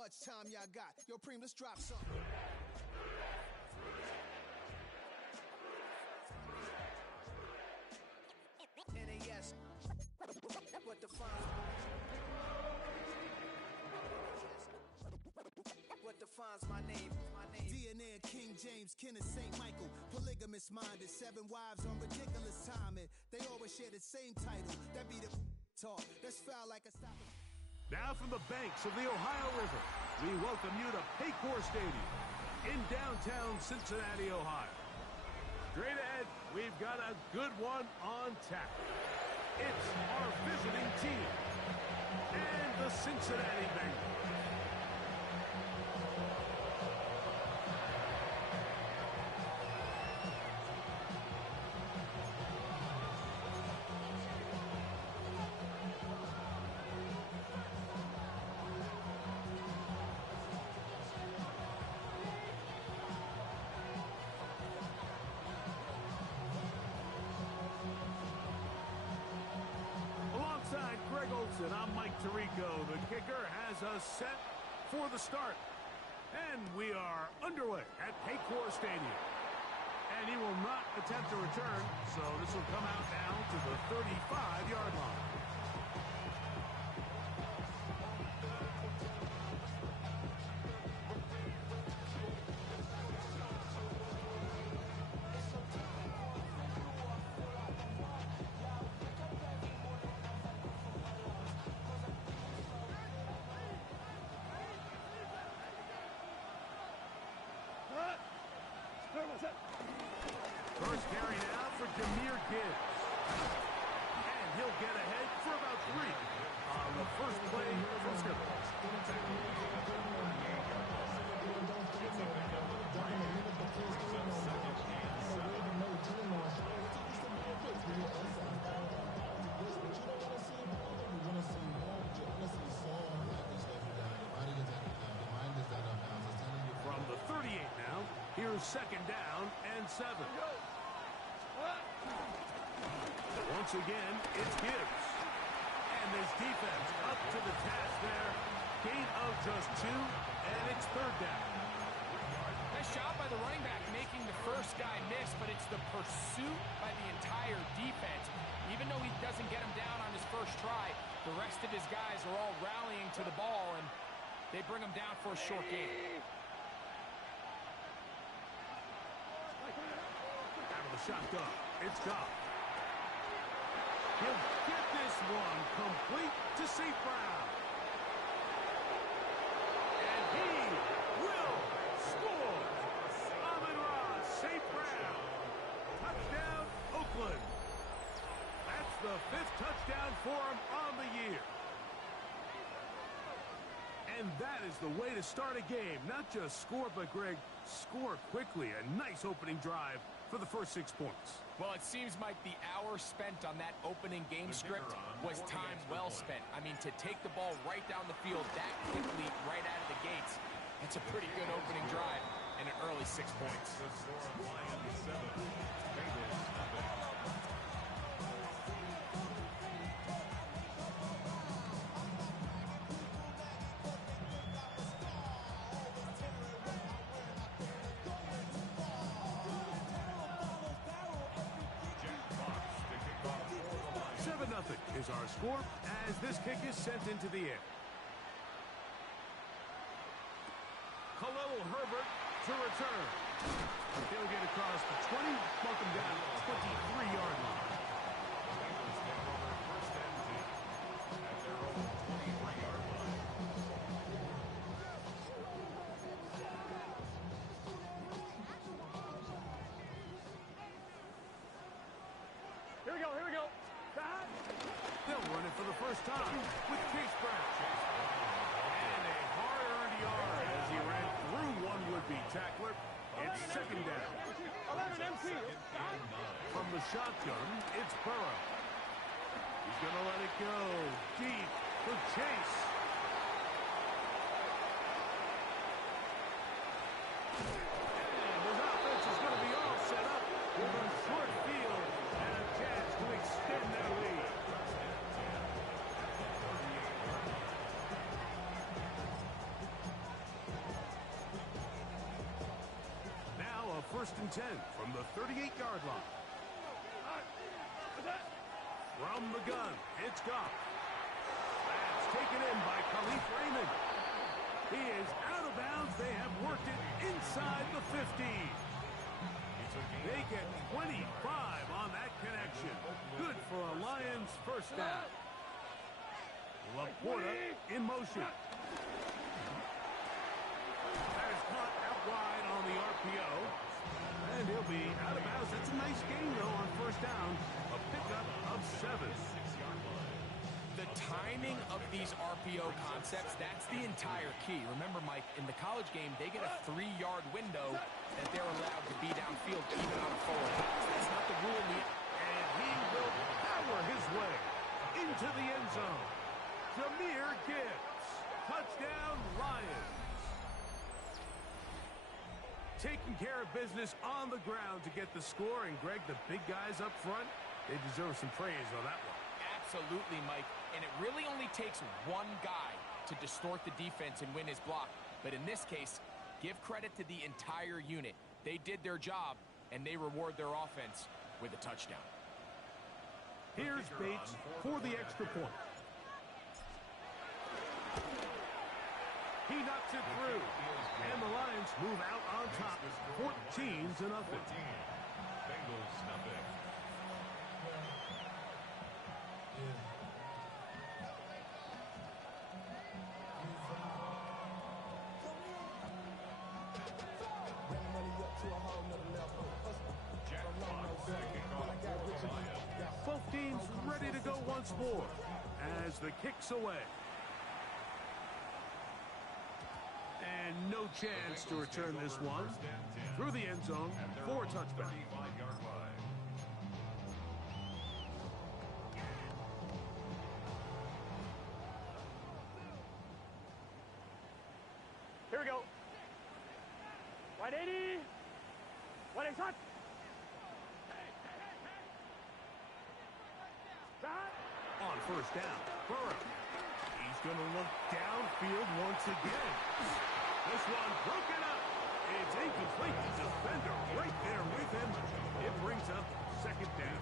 much time y'all got? Yo, Preem, let's drop something. NAS. What defines my name? DNA of King James, kin of St. Michael. Polygamous minded, 7 wives on ridiculous timing. They always share the same title. That be the talk. That's foul like a stop. Now from the banks of the Ohio River, we welcome you to Paycor Stadium in downtown Cincinnati, Ohio. Straight ahead, we've got a good one on tap. It's our visiting team and the Cincinnati Bengals. And I'm Mike Tirico. The kicker has us set for the start. And we are underway at Paycor Stadium. And he will not attempt to return, so this will come out now to the 35-yard line. First carry now for Jahmyr Gibbs. And he'll get ahead for about 3 on the first play from scrimmage. From the 38 now, here's second down and 7. Once again, it's Gibbs. And this defense up to the task there. Gain of just 2, and it's third down. Nice job by the running back making the first guy miss, but it's the pursuit by the entire defense. Even though he doesn't get him down on his first try, the rest of his guys are all rallying to the ball, and they bring him down for a short gain. Out of the shotgun, it's Goff. He'll get this one complete to St. Brown. And he will score. Amon-Ra St. Brown. Touchdown, Oakland. That's the 5th touchdown for him on the year. And that is the way to start a game. Not just score, but, Greg, score quickly. A nice opening drive for the first 6 points. Well, it seems like the hour spent on that opening game script was time well spent. I mean, to take the ball right down the field that quickly right out of the gates, that's a pretty good opening drive and an early 6 points. Nothing is our score as this kick is sent into the air. Khalil Herbert to return. He'll get across the 20, mark him down at the 23-yard line. Here we go. They'll run it for the first time with Chase Brown. And a hard-earned yard as he ran through one would-be tackler. It's second down. 11 MT. From the shotgun, it's Burrow. He's going to let it go deep for Chase. And his offense is going to be all set up with a short field and a chance to extend their lead. first and 10 from the 38-yard line. From the gun, it's Goff. That's taken in by Khalif Raymond. He is out of bounds. They have worked it inside the 15. They get 25 on that connection. Good for a Lions first down. Laporta in motion. That is caught out wide on the RPO. And he'll be out of bounds. That's a nice gain, though, on first down. A pickup of 7. The timing of these RPO concepts, that's the entire key. Remember, Mike, in the college game, they get a 3-yard window that they're allowed to be downfield even on a forward pass. That's not the rule. And he will power his way into the end zone. Jahmyr Gibbs. Touchdown, Lions. Taking care of business on the ground to get the score. And, Greg, the big guys up front, they deserve some praise on that one. Absolutely, Mike. And it really only takes one guy to distort the defense and win his block. But in this case, give credit to the entire unit. They did their job, and they reward their offense with a touchdown. Here's Bates for the extra point. He knocks it through. And the Lions move out on top, 14-0. Bengals nothing. Both teams ready to go once more as the kick's away. And no chance to return this one through the end zone for a touchback. Here we go. 180. 180 shot. On first down, Burrow. He's going to look downfield once again. This one broken up. It's incomplete. The defender right there with him. It brings up second down.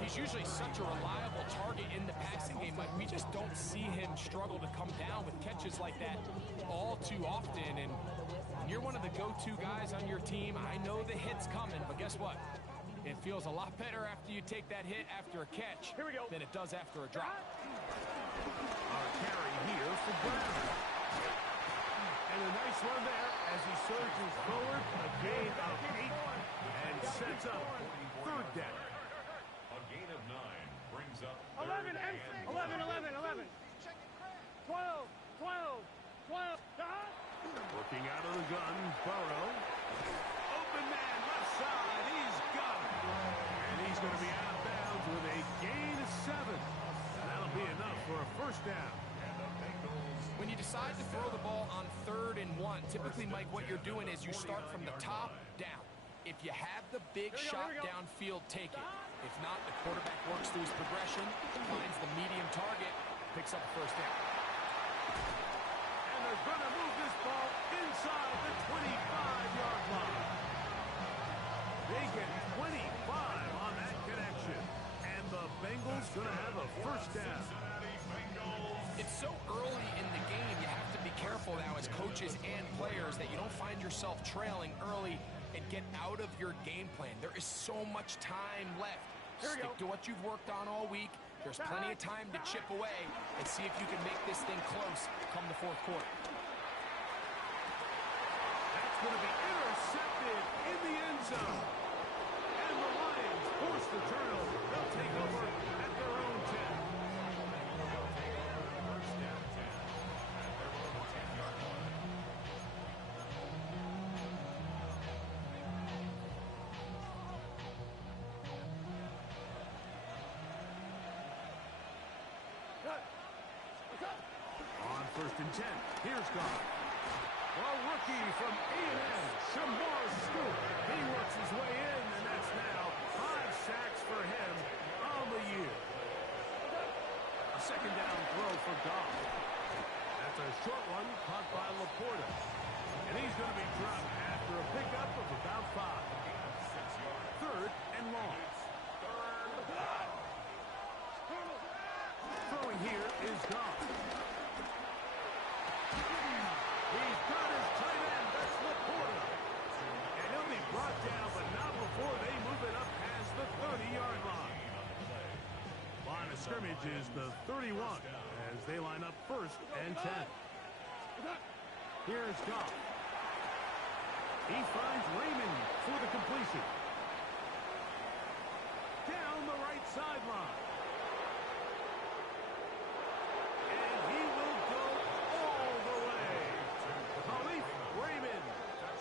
He's usually such a reliable target in the passing game, but we just don't see him struggle to come down with catches like that all too often. And when you're one of the go-to guys on your team, I know the hit's coming, but guess what? It feels a lot better after you take that hit after a catch than it does after a drop. Our carry here for Brown. And a nice run there as he surges forward. A gain of 8 and sets up third down. A gain of 9 brings up 11, 11, 11, 11. 12, 12, 12. Working out of the gun, Burrow. Open man, left side. He's got it. And he's going to be out of bounds with a gain of 7. And that'll be enough for a first down. When you decide to throw the ball on 3rd and 1, typically, Mike, what you're doing is you start from the top down. If you have the big shot downfield, take it. If not, the quarterback works through his progression, finds the medium target, picks up a first down. And they're going to move this ball inside the 25-yard line. They get 25 on that connection. And the Bengals going to have a first down. It's so early in the game, you have to be careful now as coaches and players that you don't find yourself trailing early and get out of your game plan. There is so much time left. Stick to what you've worked on all week. There's plenty of time to chip away and see if you can make this thing close come the fourth quarter. That's going to be intercepted in the end zone. And the Lions force the turnover. They'll take over at their own 10. On first and 10, here's Goff. A rookie from A&M, Shamar Stewart. He works his way in, and that's now 5 sacks for him on the year. A second down throw for Goff. That's a short one caught by Laporta. And he's going to be dropped at after a pickup of about 5. 3rd and long. Throwing here is gone. He's got his tight end. That's Laporta. And he'll be brought down, but not before they move it up past the 30-yard line. Line of scrimmage is the 31 as they line up 1st and 10. Here's Goff. He finds Raymond for the completion. Down the right sideline. And he will go all the way. Khalif Raymond.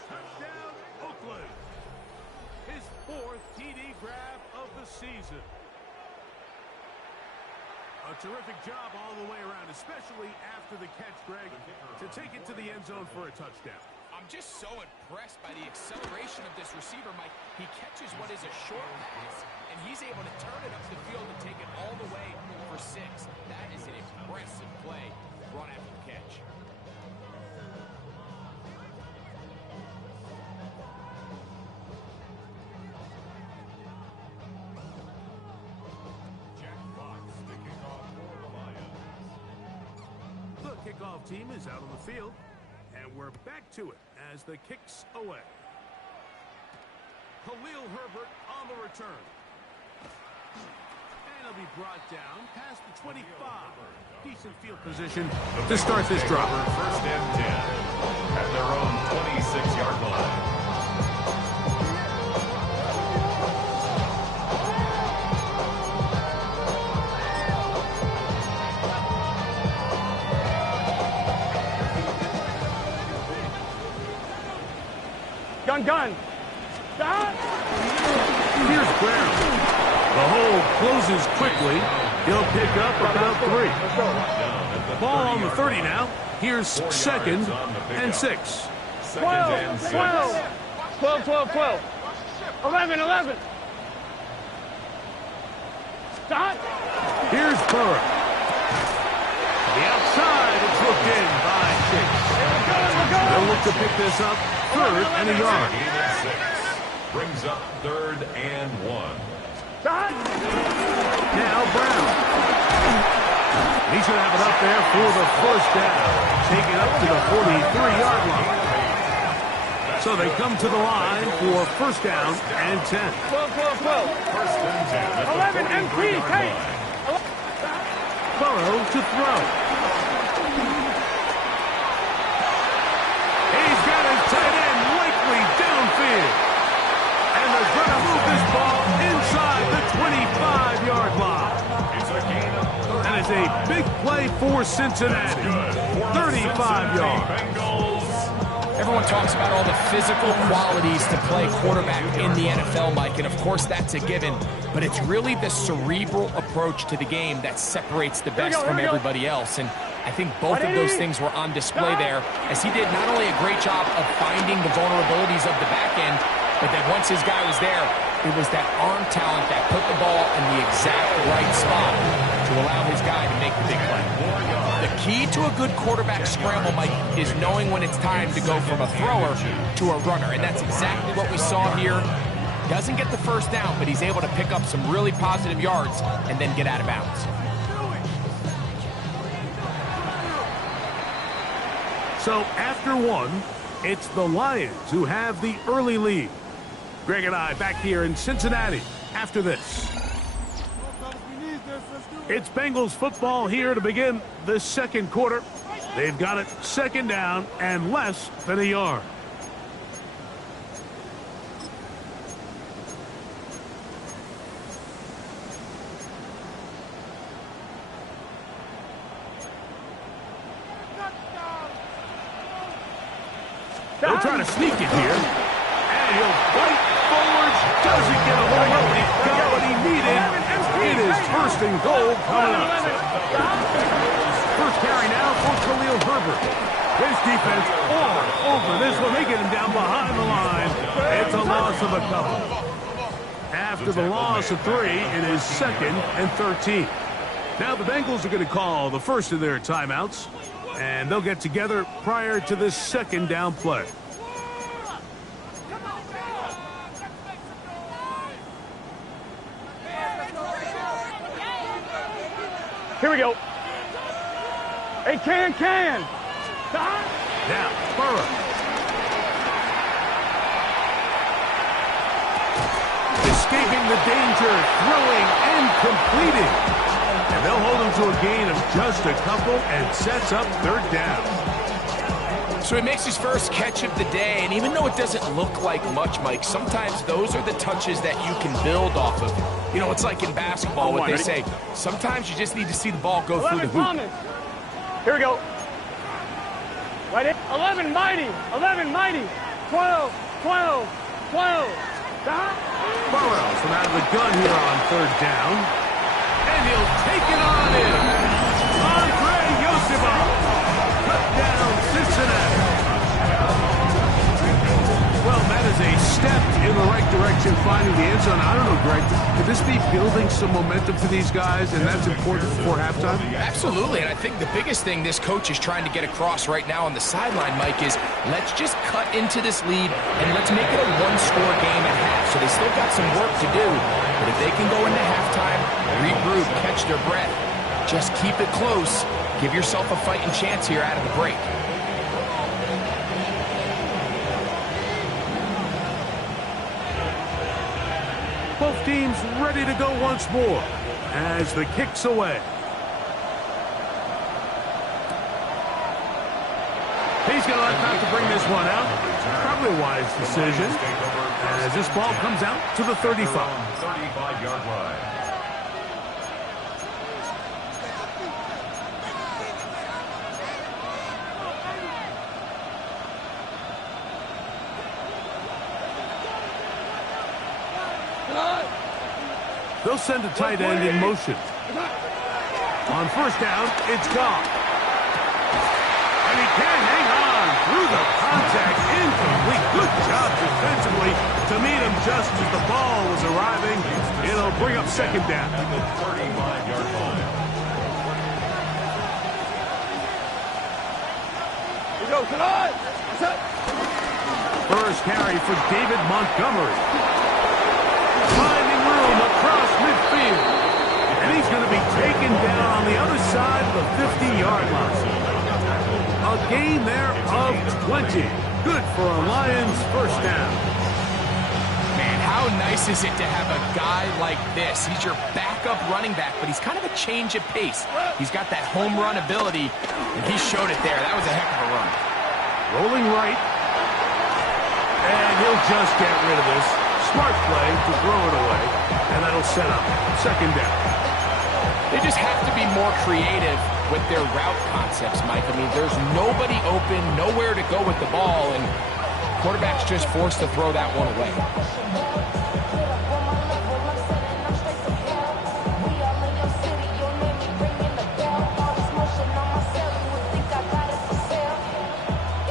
Touchdown, Oakland. His 4th TD grab of the season. A terrific job all the way around, especially after the catch, Greg, to take it to the end zone for a touchdown. I'm just so impressed by the acceleration of this receiver, Mike. He catches what is a short pass, and he's able to turn it up the field and take it all the way for 6. That is an impressive play run after the catch. Kickoff team is out on the field, and we're back to it as the kick's away. Khalil Herbert on the return. And he'll be brought down past the 25. Decent field position to start this drive. 1st and 10 at their own 26-yard line. Gun. Here's Brown. The hole closes quickly. He'll pick up about 3. Ball on the 30 now. Here's 2nd and 6. 12. 11. Stop. Here's Burrow. The outside, it's hooked in by Chase. They'll look to pick this up. 3rd and a yard. Brings up 3rd and 1. Now Brown. He should have it up there for the 1st down. Take it up to the 43-yard line. So they come to the line for 1st down and 10. 12. 1st and 10. 11 MP, take. Burrow to throw. He's got his tight end likely downfield. And they're going to move this ball inside the 25-yard line. And it's a big play for Cincinnati. 35 yards. Everyone talks about all the physical qualities to play quarterback in the NFL, Mike, and of course that's a given, but it's really the cerebral approach to the game that separates the best from everybody else, and I think both of those things were on display there, as he did not only a great job of finding the vulnerabilities of the back end, but then once his guy was there, it was that arm talent that put the ball in the exact right spot to allow his guy to make the big play. The key to a good quarterback scramble, Mike, is knowing when it's time to go from a thrower to a runner, and that's exactly what we saw here. Doesn't get the 1st down, but he's able to pick up some really positive yards and then get out of bounds. So after 1, it's the Lions who have the early lead. Greg and I back here in Cincinnati after this. It's Bengals football here to begin the 2nd quarter. They've got it 2nd down and less than a yard. They'll try to sneak it here. And he'll fight forwards. Doesn't get a hold of it. He got what he needed. It is 1st and goal coming up. 1st carry now for Khalil Herbert. His defense all over this one. They get him down behind the line. It's a loss of a couple. After the loss of 3, it is 2nd and 13. Now the Bengals are going to call the first of their timeouts, and they'll get together prior to this 2nd down play. Here we go. Hey, can. Stop. Now, Burrow. Escaping the danger, throwing and completing. And they'll hold him to a gain of just a couple and sets up third down. So he makes his first catch of the day, and even though it doesn't look like much, Mike, sometimes those are the touches that you can build off of. You know, it's like in basketball, what they say. Sometimes you just need to see the ball go through the hoop. Here we go. Right in. 11 mighty. 12. Stop. Burrows from out of the gun here on third down. And he'll take it on in. Andre Yosibov. Cut down Cincinnati. Well, that is a step in the right direction, finding the end zone. I don't know, Greg, could this be building some momentum for these guys, and that's important before halftime? Absolutely, and I think the biggest thing this coach is trying to get across right now on the sideline, Mike, is let's just cut into this lead, and let's make it a one-score game at half. So they still got some work to do, but if they can go into halftime, regroup, catch their breath, just keep it close, give yourself a fighting chance here out of the break. Both teams ready to go once more as the kick's away. He's going to let back to bring this one out. Probably a wise decision as this ball comes out to the 35. 35-yard line. They'll send a tight end in motion. On first down, it's gone. And he can hang on through the contact, incomplete. Good job defensively to meet him just as the ball was arriving. It'll bring up second down. 35-yard line. Here we go, tonight. First carry for David Montgomery. Finding room across midfield. And he's going to be taken down on the other side of the 50-yard line. A gain there of 20. Good for a Lions first down. Man, how nice is it to have a guy like this? He's your backup running back, but he's kind of a change of pace. He's got that home run ability, and he showed it there. That was a heck of a run. Rolling right. And he'll just get rid of this. Smart play to throw it away. And that'll set up second down. They just have to be more creative with their route concepts, Mike. I mean, there's nobody open, nowhere to go with the ball, and quarterback's just forced to throw that one away.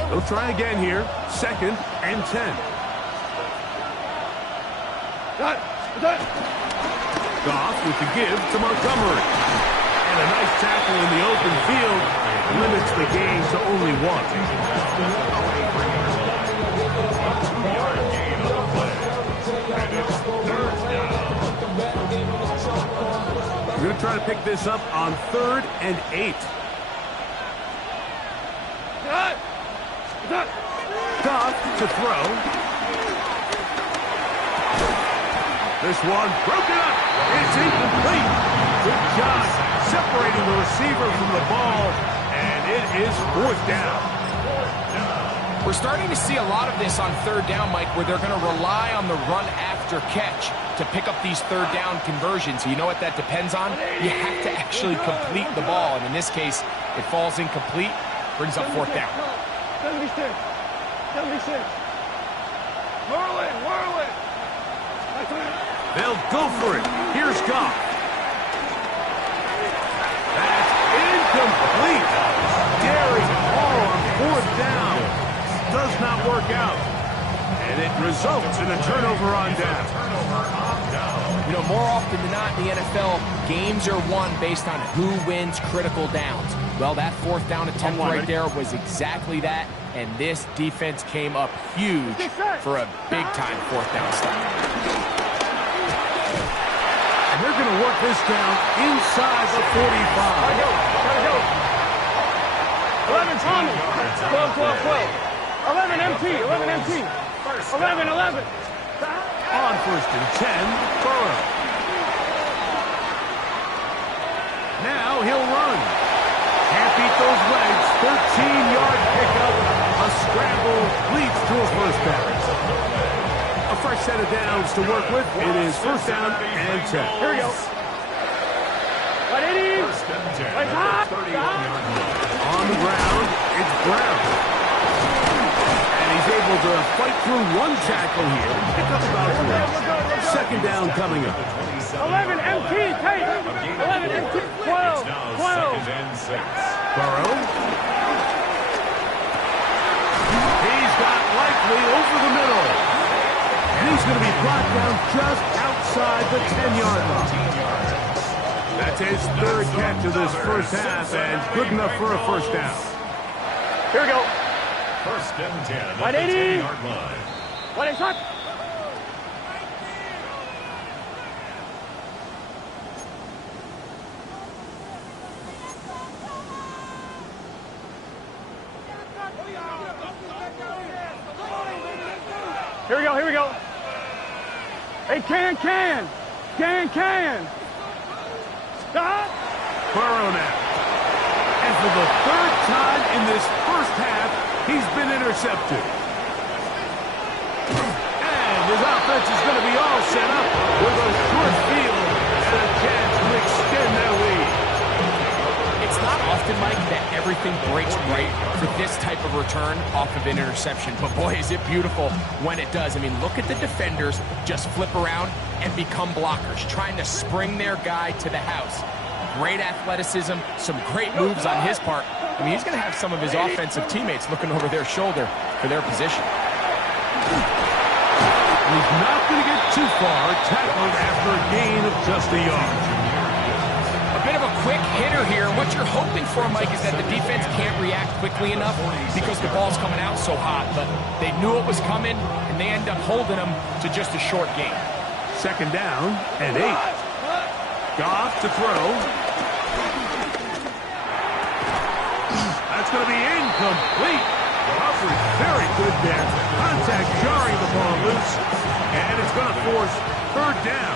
They'll try again here. Second and 10. Goff with the give to Montgomery. And a nice tackle in the open field limits the gain to only one. We're going to try to pick this up on 3rd and 8. Goff to throw. This one broken up. It's incomplete. Good job separating the receiver from the ball, and it is 4th down. We're starting to see a lot of this on 3rd down, Mike, where they're going to rely on the run after catch to pick up these 3rd down conversions. You know what that depends on? You have to actually complete the ball, and in this case, it falls incomplete, brings up 4th down. 76. Whirling. They'll go for it. Here's Goff. That's incomplete. Daring all on 4th down. Does not work out. And it results in a turnover on down. You know, more often than not in the NFL, games are won based on who wins critical downs. Well, that 4th down attempt right there was exactly that, and this defense came up huge for a big-time 4th down stop. they're going to work this down inside the 45. Gotta go. 11 Tommy. 12. 11 MT. 11. On first and 10, Burrow. Now he'll run. Can't beat those legs. 13-yard pickup. A scramble leads to a first down. A fresh set of downs to work with. It is first down and 10. Here we go. Right, Eddie. First and 10. Right, hop. 31-yard line. On the ground, it's Brown. And he's able to fight through one tackle here. Pick up about 3. Second down coming up. 11 MT. Take. 11 MT. 12. Second and 6. Burrow. He's got Likely over the middle. And he's going to be brought down just outside the 10-yard line. That's his third catch of this first half, and good enough for a first down. Here we go. First and 10 at the 180. 10-yard line. What is that? Here we go. Hey, can. Stop. Burrow now. And for the third time in this first half, he's been intercepted. And his offense is going to be all set up with a short field and a chance to extend their lead. It's not often, Mike, that everything breaks right for this type of return off of an interception. But boy, is it beautiful when it does. I mean, look at the defenders just flip around and become blockers, trying to spring their guy to the house. Great athleticism, some great moves on his part. I mean, he's going to have some of his offensive teammates looking over their shoulder for their position. He's not going to get too far, tackled after a gain of just a yard. A bit of a quick hitter here. What you're hoping for, Mike, is that the defense can't react quickly enough because the ball's coming out so hot. But they knew it was coming, and they end up holding them to just a short gain. Second down and 8. Goff to throw. That's going to be incomplete. Coverage very good there. Contact jarring the ball loose. And it's going to force third down.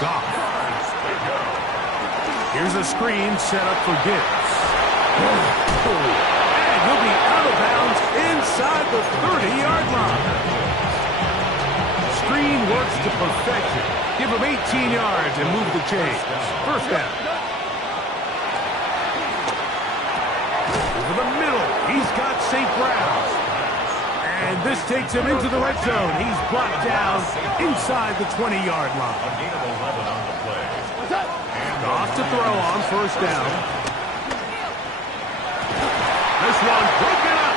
Goff. Here's a screen set up for Gibbs. And he'll be out of bounds inside the 30-yard line. Screen works to perfection. Give him 18 yards and move the chains. First down. Over the middle, he's got St. Brown. And this takes him into the red zone. He's brought down inside the 20-yard line. A gain of 11 on the play. Off to throw on first down. This one broken up.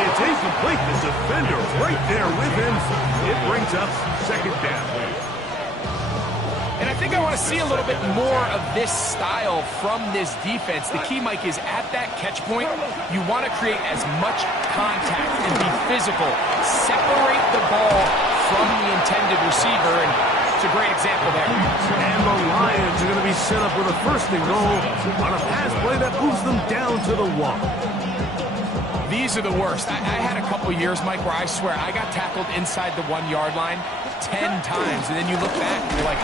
It's incomplete. The defender right there with him. It brings up second down. And I think I want to see a little bit more of this style from this defense. The key, Mike, is at that catch point, you want to create as much contact and be physical. Separate the ball from the intended receiver, and it's a great example there. And the Lions are going to be set up with a first and goal on a pass play that moves them down to the wall. These are the worst. I had a couple years, Mike, where I swear I got tackled inside the 1-yard line 10 times, and then you look back and you're like,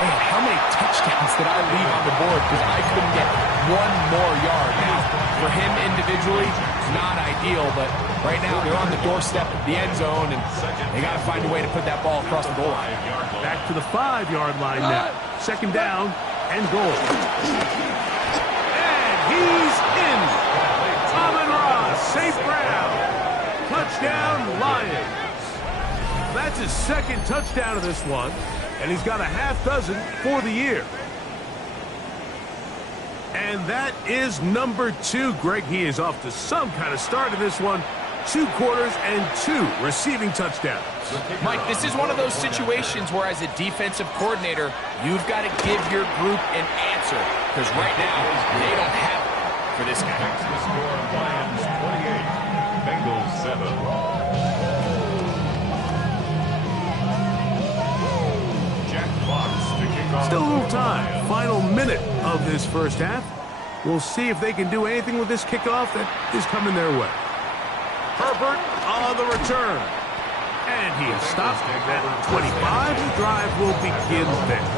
man, how many touchdowns did I leave on the board because I couldn't get one more yard? Now, for him individually, not ideal, but right now they're on the doorstep of the end zone, and they got to find a way to put that ball across the goal line. Back to the 5-yard line now. Second down and goal. And he's in. Amon-Ra, St. Brown. Touchdown, Lions. That's his second touchdown of this one. And he's got a half dozen for the year. And that is number 2. Greg, he is off to some kind of start in this one. 2 quarters and 2 receiving touchdowns. Mike, this is one of those situations where as a defensive coordinator, you've got to give your group an answer. Because right now, they don't have it for this guy. The score, Lions 28, Bengals 7. Still a little time. Final minute of this first half. We'll see if they can do anything with this kickoff that is coming their way. Herbert on the return. And he is stopped at 25. The drive will begin there.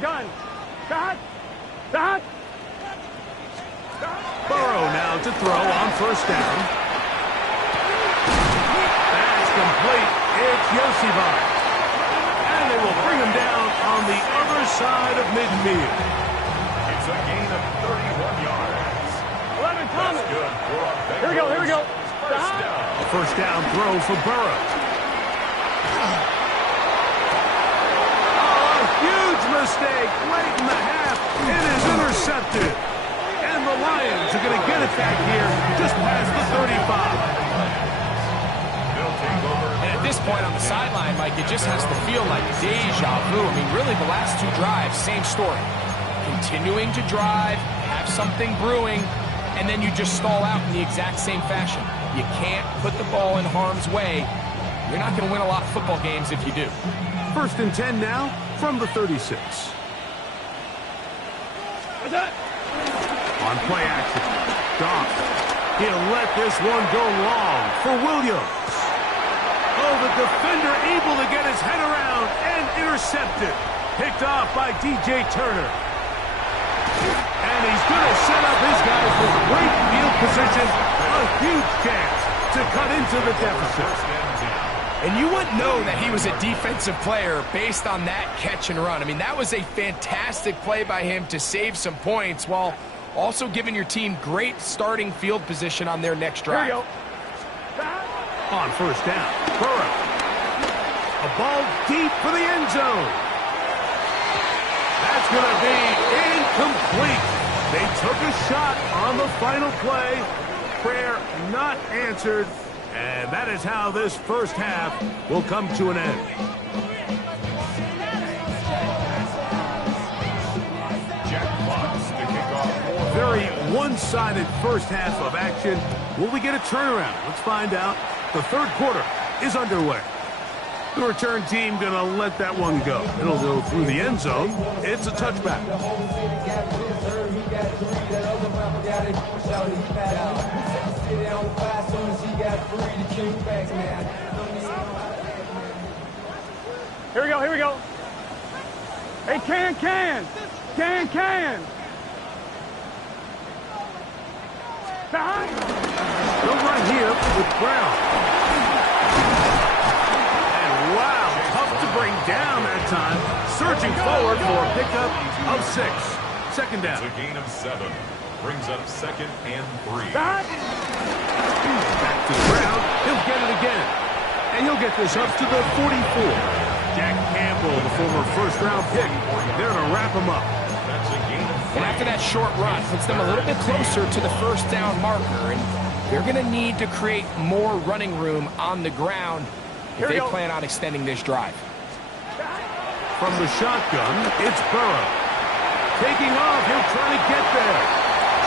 Gun. Dot. Burrow now to throw on first down. That's complete. It's Yosivas. And they will bring him down on the other side of midfield. It's a gain of 31 yards. 11 Thomas. That's good for a Bengals. Here we go. First down. A first down throw for Burrow. Huge mistake late in the half. It is intercepted. And the Lions are going to get it back here just past the 35. And at this point on the sideline, Mike, it just has to feel like deja vu. I mean, really, the last two drives, same story. Continuing to drive, have something brewing, and then you just stall out in the exact same fashion. You can't put the ball in harm's way. You're not going to win a lot of football games if you do. First and 10 now from the 36. On play action, Goff. He'll let this one go long for Williams. Oh, the defender able to get his head around and intercepted. Picked off by DJ Turner. And he's going to set up his guys with great field position. A huge chance to cut into the deficit. And you wouldn't know that he was a defensive player based on that catch and run. I mean, that was a fantastic play by him to save some points while also giving your team great starting field position on their next drive. Here we go. On first down, Burrow. A ball deep for the end zone. That's going to be incomplete. They took a shot on the final play. Prayer not answered. And that is how this first half will come to an end. Jack Fox to kick off. Very one-sided first half of action. Will we get a turnaround? Let's find out. The third quarter is underway. The return team going to let that one go. It'll go through the end zone. It's a touchback. Here we go. Hey, can. Behind. Go right here with Brown. And wow, tough to bring down that time. Surging forward for a pickup of 6. Second down. It's a gain of 7. Brings up 2nd and 3. Back to Brown. He'll get it again. And he'll get this up to the 44. Jack Campbell, the former first-round pick. They're going to wrap him up. That's a gain of 3. And after that short run, puts them a little bit closer to the first down marker. And they're going to need to create more running room on the ground if they plan on extending this drive. From the shotgun, it's Burrow. Taking off, he'll try to get there.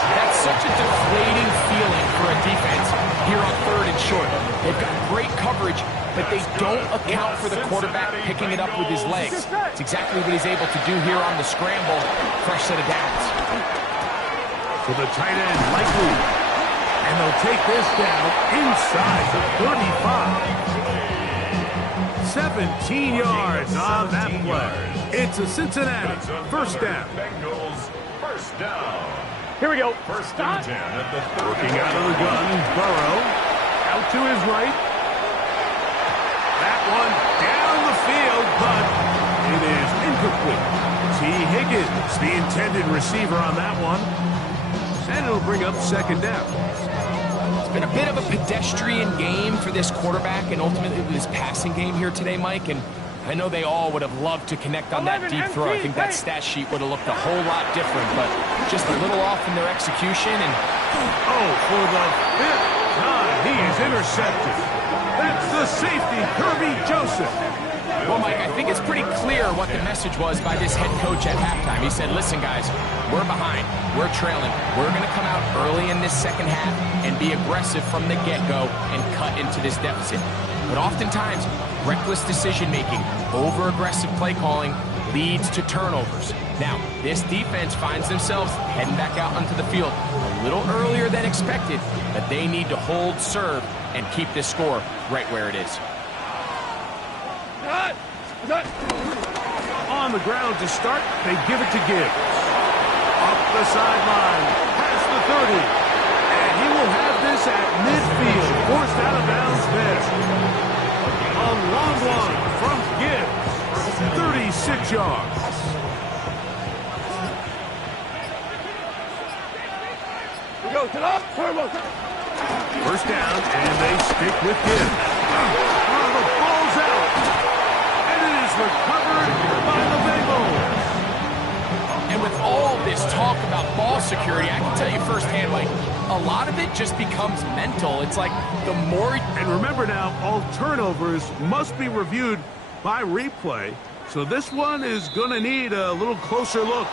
That's such a deflating feeling for a defense here on 3rd and short. They've got great coverage, but they don't account for the quarterback picking it up with his legs. It's exactly what he's able to do here on the scramble. Fresh set of downs. To the tight end, likely. And they'll take this down inside the 35. 17 yards on that play. It's a Cincinnati first down. Bengals first down. Here we go. First and 10 at the 30. Working out of the gun, Burrow. Out to his right. That one down the field, but it is incomplete. T. Higgins, the intended receiver on that one. And it'll bring up second down. It's been a bit of a pedestrian game for this quarterback and ultimately his passing game here today, Mike. And I know they all would have loved to connect on that deep throw. I think that stat sheet would have looked a whole lot different, but just a little off in their execution. And oh, for the 5th time, he is intercepted. That's the safety, Kirby Joseph. Well, Mike, I think it's pretty clear what the message was by this head coach at halftime. He said, listen, guys, we're behind. We're trailing. We're going to come out early in this second half and be aggressive from the get-go and cut into this deficit. But oftentimes, reckless decision-making, over-aggressive play calling leads to turnovers. Now, this defense finds themselves heading back out onto the field a little earlier than expected, but they need to hold serve and keep this score right where it is. On the ground to start, they give it to Gibbs. Up the sideline, past the 30. And he will have this at midfield, forced out of bounds there. A long one from Gibbs, 36 yards. First down, and they stick with Gibbs. Oh, the ball's out. And it is recovered by the Bengals. And with all this talk about ball security, I can tell you firsthand, Mike, a lot of it just becomes mental. It's like the more... And remember now, all turnovers must be reviewed by replay. So this one is going to need a little closer look.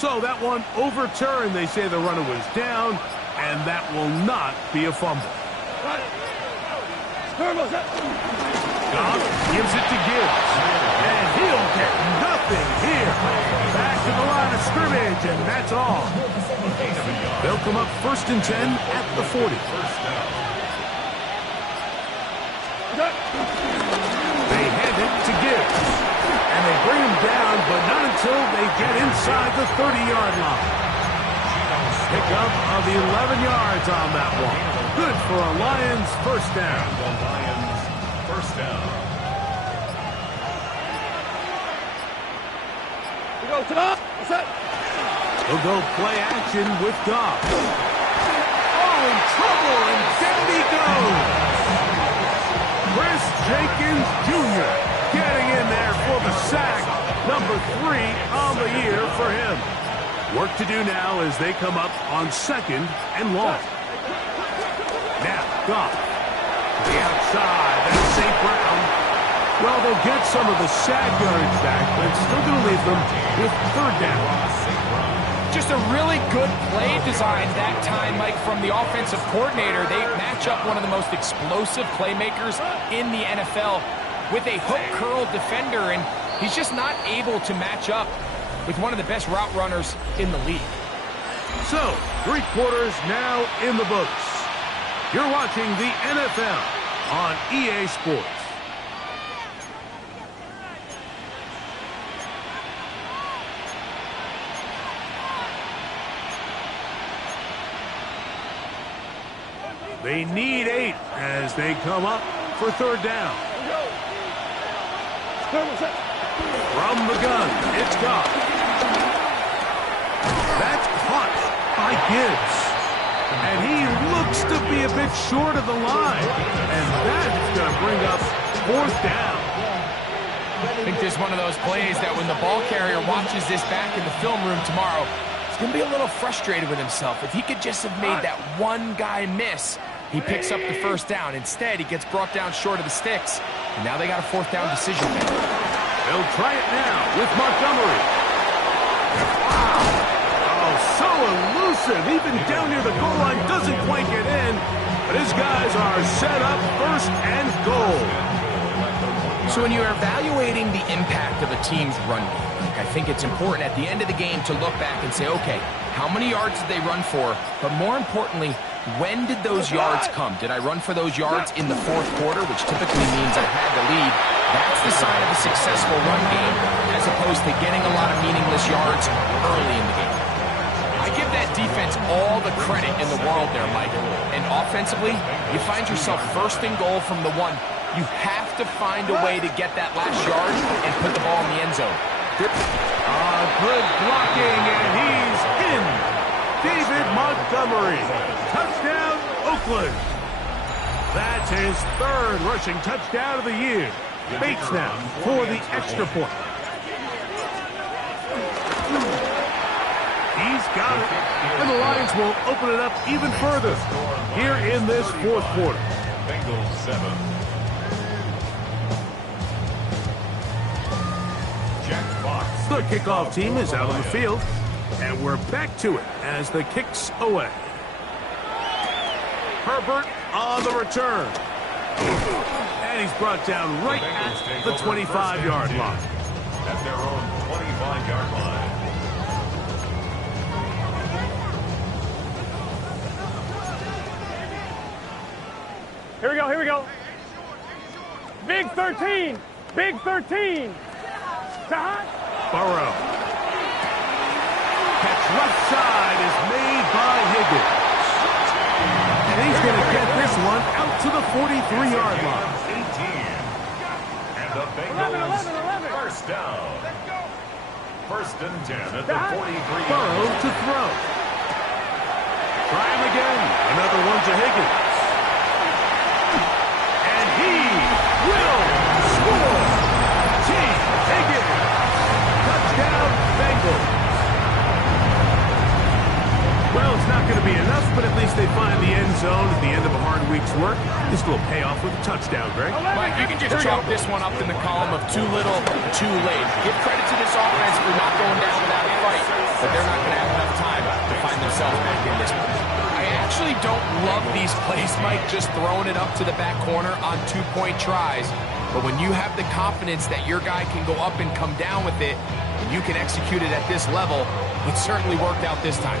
So that one overturned. They say the runner was down, and that will not be a fumble. Goff gives it to Gibbs, and he'll get nothing here. Back to the line of scrimmage, and that's all. They'll come up 1st and 10 at the 40. They hand it to Gibbs, and they bring him down, but not until they get inside the 30-yard line. Pickup of 11 yards on that one. Good for a Lions first down. The Lions first down. He'll go play action with Goff. Oh, in trouble, and down he goes. Chris Jenkins Jr. getting in there for the sack. Number 3 on the year for him. Work to do now as they come up on 2nd and long. Now, Goff. The outside. That's St. Brown. Well, they'll get some of the sack yards back, but it's still going to leave them with 3rd down. Just a really good play design that time, Mike, from the offensive coordinator. They match up one of the most explosive playmakers in the NFL with a hook curl defender, and he's just not able to match up with one of the best route runners in the league. So, 3 quarters now in the books. You're watching the NFL on EA Sports. They need 8 as they come up for 3rd down. From the gun, it's Goff. That's caught by Gibbs. And he looks to be a bit short of the line. And that's going to bring up 4th down. I think this is one of those plays that when the ball carrier watches this back in the film room tomorrow, he's going to be a little frustrated with himself. If he could just have made that one guy miss, he picks up the 1st down. Instead, he gets brought down short of the sticks. And now they got a 4th down decision maker. They'll try it now with Montgomery. Wow. Oh, so elusive. Even down near the goal line, doesn't quite get in. But his guys are set up 1st and goal. So when you're evaluating the impact of a team's run game, I think it's important at the end of the game to look back and say, okay, how many yards did they run for? But more importantly, when did those yards come? Did I run for those yards in the 4th quarter, which typically means I had the lead? That's the sign of a successful run game, as opposed to getting a lot of meaningless yards early in the game. I give that defense all the credit in the world there, Mike. And offensively, you find yourself 1st and goal from the 1. You have to find a way to get that last yard and put the ball in the end zone. Good blocking, and he's in. David Montgomery. Touchdown, Oakland. That's his 3rd rushing touchdown of the year. Bates now for the extra point. He's got it. And the Lions will open it up even further here in this fourth quarter. Bengals 7. Jack Fox. The kickoff team is out on the field, and we're back to it as the kick's away. Herbert on the return. And he's brought down right at the 25-yard line. At their own 25-yard line. Here we go, here we go. Big 13. Big 13. Burrow. Catch left side is made by Higgins. And he's going to get this one out to the 43-yard line. 18. And the Bengals 11. first down. First and 10 at the 43. Burrow to throw. Try him again. Another one to Higgins. And he will score. T. Higgins. Touchdown, Bengals. Well, it's not going to be enough, but at least they find the end zone at the end of a hard week's work. This will pay off with a touchdown, Greg. Mike, you can just chalk this one up in the column of too little, too late. Give credit to this offense for not going down without a fight, but they're not going to have enough time to find themselves back in this one. I actually don't love these plays, Mike, just throwing it up to the back corner on two-point tries. But when you have the confidence that your guy can go up and come down with it, and you can execute it at this level, it certainly worked out this time.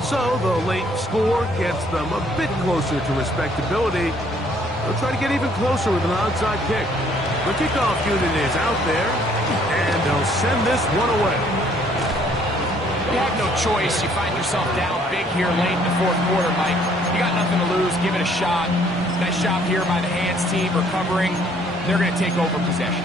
So the late score gets them a bit closer to respectability. They'll try to get even closer with an onside kick. The kickoff unit is out there, and they'll send this one away. You have no choice. You find yourself down big here late in the fourth quarter, Mike. You got nothing to lose. Give it a shot. Nice job here by the hands team recovering. They're going to take over possession.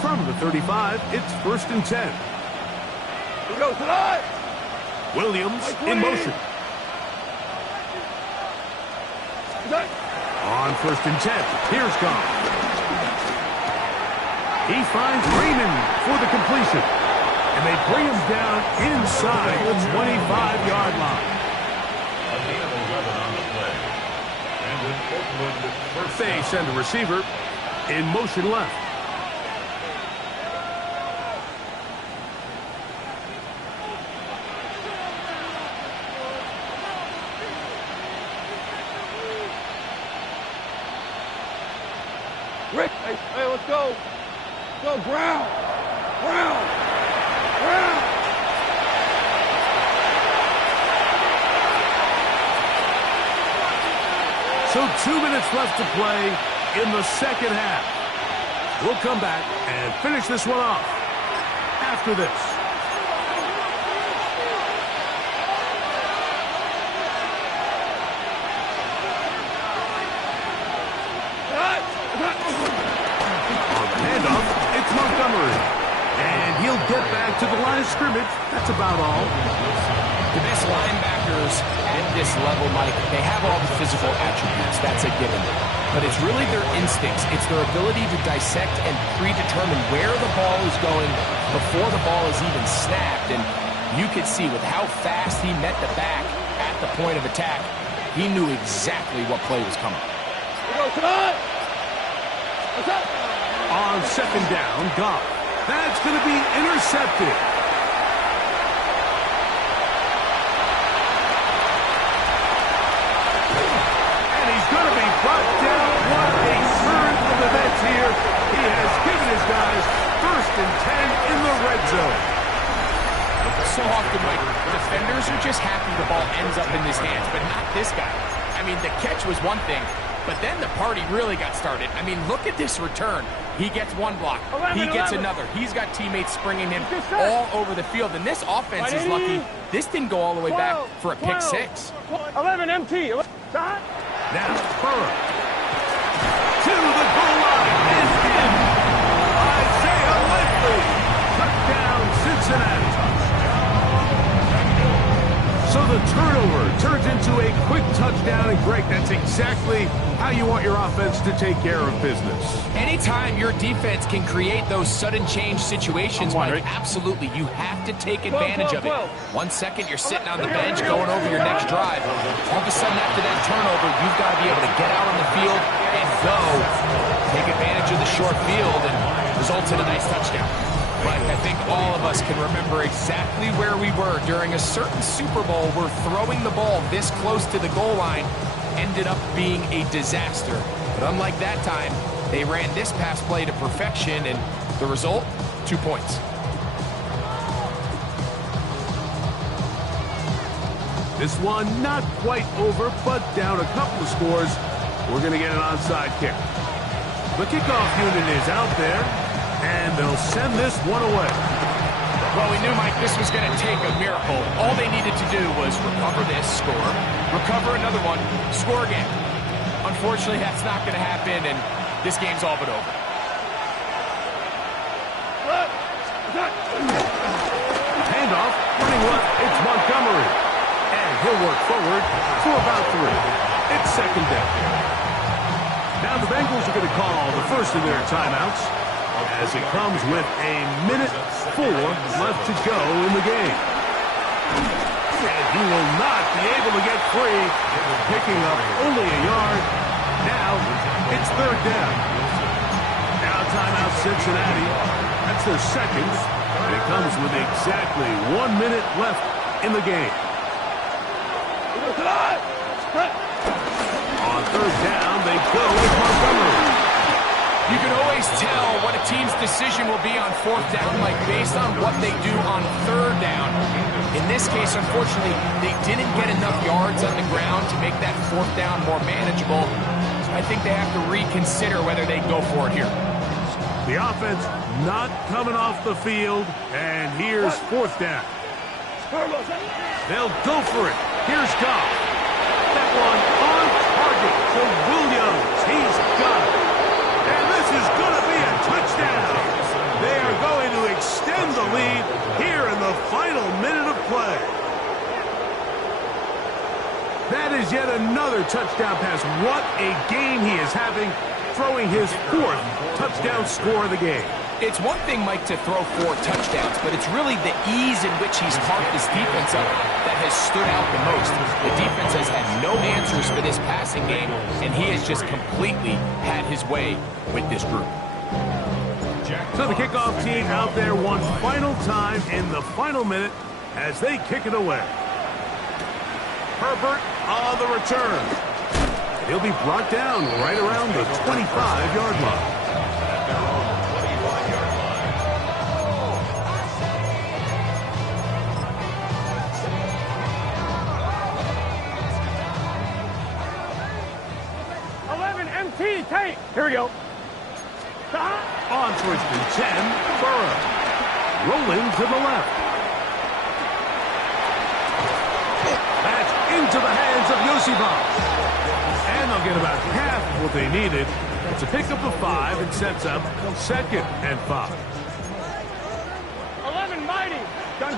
From the 35, it's first and 10. Here goes tonight. Williams in motion. On first and 10, here's gone. He finds Raymond for the completion. And they bring him down inside the 25-yard line. A gain of 11 on the play. And an Oakland first They down. send a receiver in motion left. Rick, hey, let's go. Go, ground. So 2 minutes left to play in the second half. We'll come back and finish this one off after this. On the handoff, it's Montgomery. And he'll get back to the line of scrimmage. That's about all. The best linebackers at this level, Mike, they have all the physical attributes. That's a given. But it's really their instincts. It's their ability to dissect and predetermine where the ball is going before the ball is even snapped. And you could see with how fast he met the back at the point of attack, he knew exactly what play was coming. Here goes tonight. What's up? On second down, Goff. That's going to be intercepted. And he's going to be brought down. What a turn of events here. He has given his guys first and 10 in the red zone. So often, Mike, defenders are just happy the ball ends up in his hands, but not this guy. I mean, the catch was one thing, but then the party really got started. I mean, look at this return. He gets one block. He gets another. He's got teammates springing him all over the field, and this offense is lucky. This didn't go all the way back for a pick six. 11 MT. Now, Burrow. To the goal line and in. Isaiah Likely. Touchdown, Cincinnati. So the turnover turns into a quick touchdown, and Greg, that's exactly how you want your offense to take care of business. Anytime your defense can create those sudden change situations, Mike, absolutely, you have to take advantage of it. 1 second, you're sitting on the bench going over your next drive. All of a sudden, after that turnover, you've got to be able to get out on the field and go. Take advantage of the short field and results in a nice touchdown. But I think all of us can remember exactly where we were during a certain Super Bowl where throwing the ball this close to the goal line ended up being a disaster. But unlike that time, they ran this pass play to perfection, and the result, 2 points. This one not quite over, but down a couple of scores. We're going to get an onside kick. The kickoff unit is out there, and they'll send this one away. Well, we knew, Mike, this was going to take a miracle. All they needed to do was recover this, score, recover another one, score again. Unfortunately, that's not going to happen, and this game's all but over. Handoff, running left, it's Montgomery. And he'll work forward for about 3. It's second down. Now the Bengals are going to call the first of their timeouts as it comes with a minute 4 left to go in the game. And he will not be able to get free, picking up only a yard. Now it's third down. Now timeout Cincinnati. That's their second. And it comes with exactly 1 minute left in the game. On third down, they go with Montgomery. You can always tell what a team's decision will be on fourth down, Mike, based on what they do on third down. In this case, unfortunately, they didn't get enough yards on the ground to make that fourth down more manageable. So I think they have to reconsider whether they go for it here. The offense not coming off the field, and here's fourth down. They'll go for it. Here's Goff. That one on target to Williams. He's got it. And this is going to be a touchdown. They are going to extend the lead here in the final minute of play. That is yet another touchdown pass. What a game he is having, throwing his 4th touchdown score of the game. It's one thing, Mike, to throw 4 touchdowns, but it's really the ease in which he's carved this defense up that has stood out the most. The defense has had no answers for this passing game, and he has just completely had his way with this group. So the kickoff team out there one final time in the final minute as they kick it away. Herbert on the return. He'll be brought down right around the 25-yard line. Take. Here we go. On first and 10, Burrow. Rolling to the left. That's into the hands of Yosibas. And they'll get about half of what they needed. It's a pickup of 5 and sets up second and 5. 11 mighty. Done.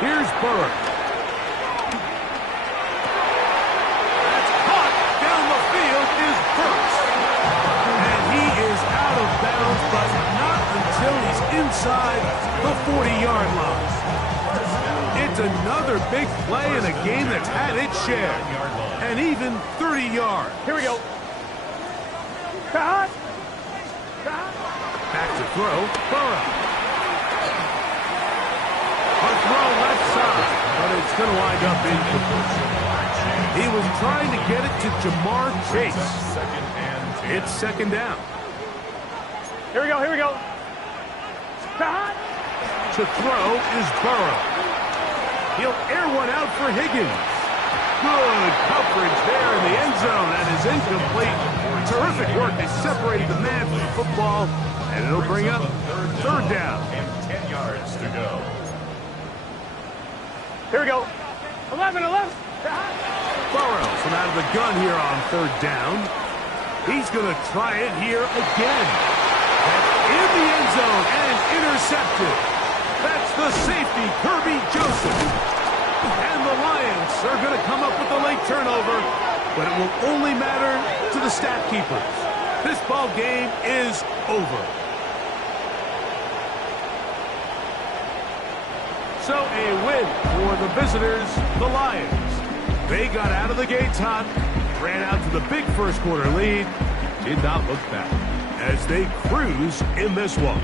Here's Burrow. That's caught down the field is Burks. And he is out of bounds, but not until he's inside the 40-yard line. It's another big play in a game that's had its share. And even 30 yards. Here we go. Back to throw, Burrow. A throw left side, but it's going to wind up incomplete. He was trying to get it to Jamar Chase. It's second down. Here we go. To throw is Burrow. He'll air one out for Higgins. Good coverage there in the end zone. That is incomplete. Terrific work. They separated the man from the football, and it'll bring up third down. And 10 yards to go. Here we go. 11. Burrow from out of the gun here on third down. He's going to try it here again. That's in the end zone and intercepted. That's the safety, Kirby Joseph. And the Lions are going to come up with the late turnover, but it will only matter to the stat keepers. This ball game is over. So a win for the visitors, the Lions. They got out of the gates hot, ran out to the big first quarter lead, did not look back as they cruise in this one.